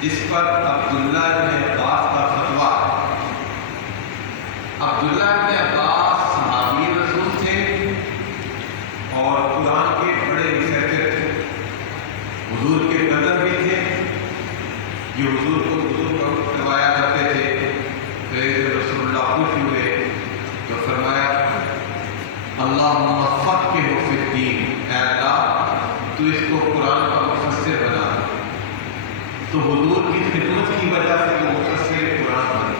جس پر عبداللہ بن عباس کا فتویٰ ہے۔ عبداللہ بن عباس صحابی رسول تھے اور قرآن کے بڑے ریسرچر تھے، حضور کے قدر بھی تھے، یہ حضور کو کروایا کرتے تھے۔ پھر رسول اللہ خوش ہوئے تو فرمایا اللہم فقہہ فی الدین، اے اللہ تو اس کو قرآن کا مفسر بنا۔ تو حضور کی خدمت کی وجہ سے وہ مفسر قرآن بنے۔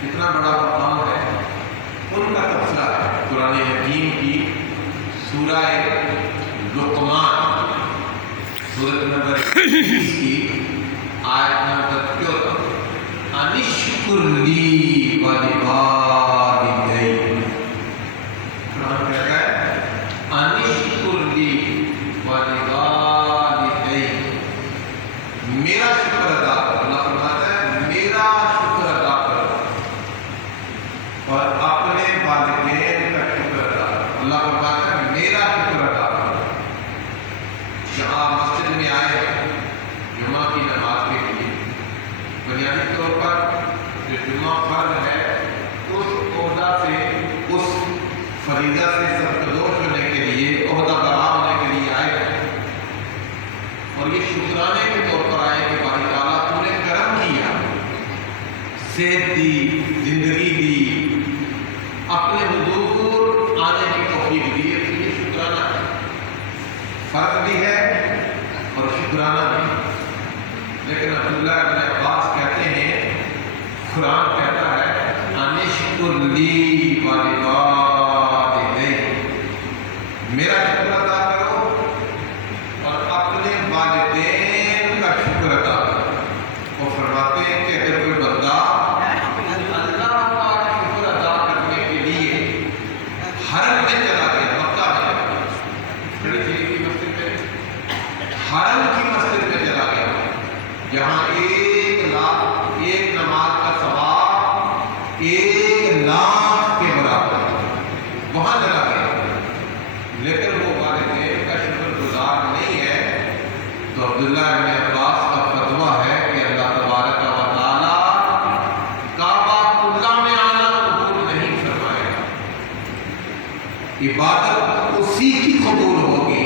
کتنا بڑا مقام ہے، ان کا تبصرہ ہے قرآن حکیم کی سورہ لقمان، سورۃ نمبر 20 کی آیت نمبر 14، انشکر لی ولوالدیک۔ قرآن کہتا ہے انشکر لی ولوالدیک، میرا شکر ادا کرو۔ اللہ فرماتا ہے میرا شکر ادا کرو اور اپنے والدین کا شکر ادا کرو۔ اللہ فرماتا ہے میرا شکر ادا کرو۔ جہاں مسجد میں آئے ہیں جمعہ کی نماز کے لیے، بنیادی طور پر جو جمعہ فرض ہے اس عہدہ سے، اس فریضہ سے سرفدوش ہونے کے لیے، عہدہ برآ ہونے کے لیے آئے ہیں، اور یہ شکرانے کے طور پر آئے کہ باری تعالیٰ تو نے کرم کیا، صحت دی، زندگی دی، اپنے حضور آنے کی توفیق دی، یہ شکرانہ ہے، فرض بھی ہے اور شکرانہ بھی ہے۔ لیکن عبداللہ بن عباس کہتے ہیں، قرآن کہتا ہے انشکر لی ولوالدیک، میرا شکر ادا کرو اور اپنے والدین کا شکر ادا کرو۔ وہ فرماتے ہیں کہ اگر کوئی بندہ اللہ کا شکر ادا کرنے کے لیے حرم میں چلا گیا، مکہ میں، بڑی شریف کی مسجد میں، حرم کی مسجد میں چلا گیا، جہاں 1,00,000 نماز کا ثواب 1,00,000 کے برابر ہے، وہاں چلا گیا، لیکن وہ والدین کا شکر گزار نہیں ہے، تو عبداللہ بن عباس کا فتویٰ ہے کہ اللہ تبارک و تعالیٰ کعبہ اللہ میں آنا قبول نہیں فرمائے گا۔ عبادت اسی کی قبول ہوگی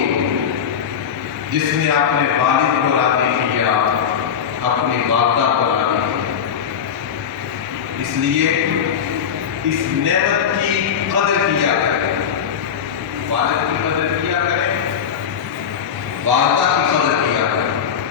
جس نے اپنے والد کو راضی کیا، اپنی والدہ کو راضی کیا۔ اس لیے اس نعمت کی قدر کیا کریں، والد کی قدر کیا کریں، والدہ کی